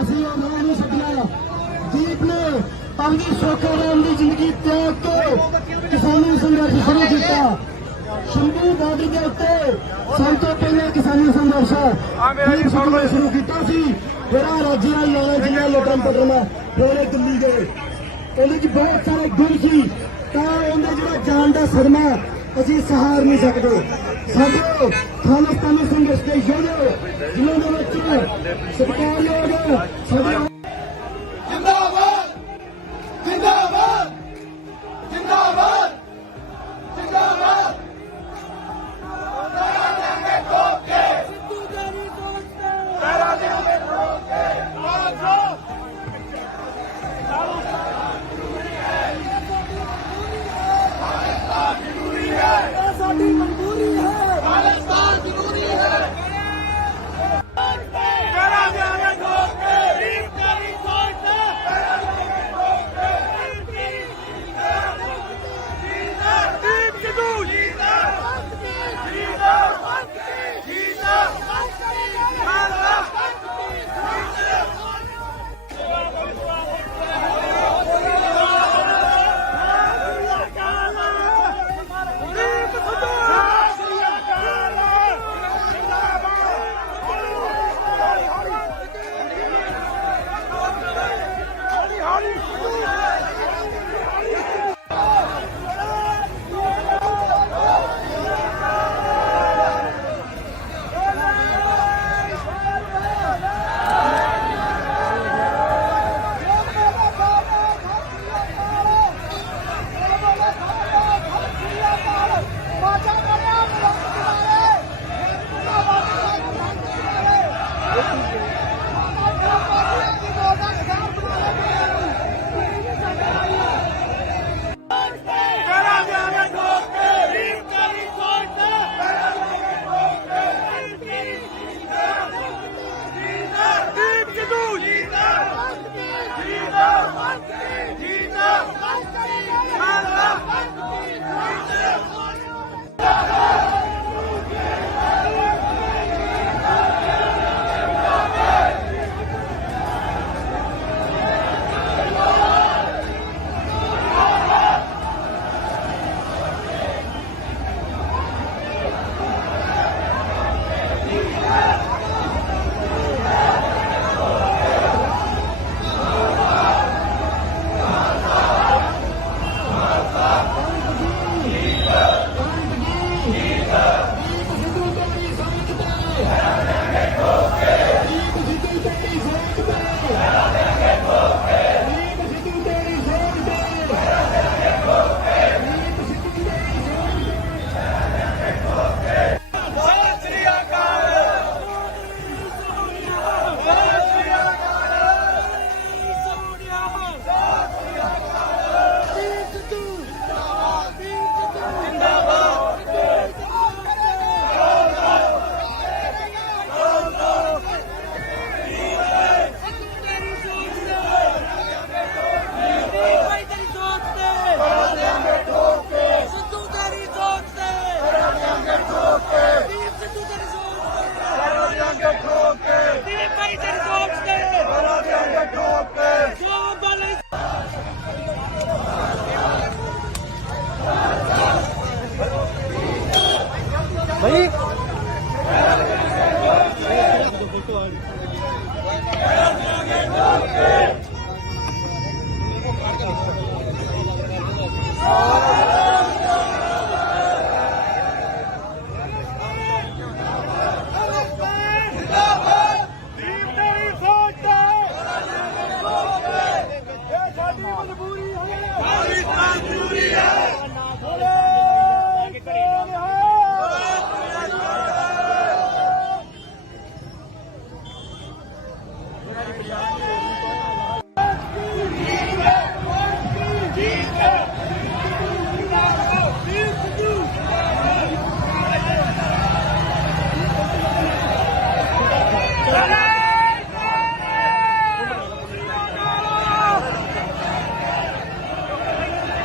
ਅਸੀਂ ਉਹ ਰਾਹ ਨਹੀਂ ਛੱਡਿਆ। ਜੀਤ ਨੇ ਆਪਣੀ ਸੌਖੇ ਆਰਾਮ ਦੀ ਜ਼ਿੰਦਗੀ ਤਿਆਗ ਕੇ ਕਿਸਾਨੀ ਸੰਘਰਸ਼ ਸ਼ੁਰੂ ਕੀਤਾ। ਸ਼ੰਭੂ ਬਾਰਡਰ ਦੇ ਉੱਤੇ ਸਭ ਤੋਂ ਪਹਿਲਾਂ ਕਿਸਾਨੀ ਸੰਘਰਸ਼ ਸ਼ੁਰੂ ਕੀਤਾ ਸੀ, ਜਿਹੜਾ ਰਾਜਿਆਂ ਲਾਲਾ ਜਿਹਾ ਲੁੱਟਣ ਪਟਣਾ ਫਿਰ ਦਿੱਲੀ ਗਏ। ਉਹਦੇ 'ਚ ਬਹੁਤ ਸਾਰੇ ਗੁਣ ਸੀ, ਤਾਂ ਉਹਦਾ ਜਿਹੜਾ ਜਾਨ ਦਾ ਸਦਮਾ ਅਸੀਂ ਸਹਾਰ ਨਹੀਂ ਸਕਦੇ। ਸਾਡੇ ਖਾਲਿਸਤਾਨੀ ਸੰਘਰਸ਼ ਦੇ ਯੋਧੇ ਜਿਨ੍ਹਾਂ ਦੇ ਵਿੱਚ ਸਤਿਕਾਰਯੋਗ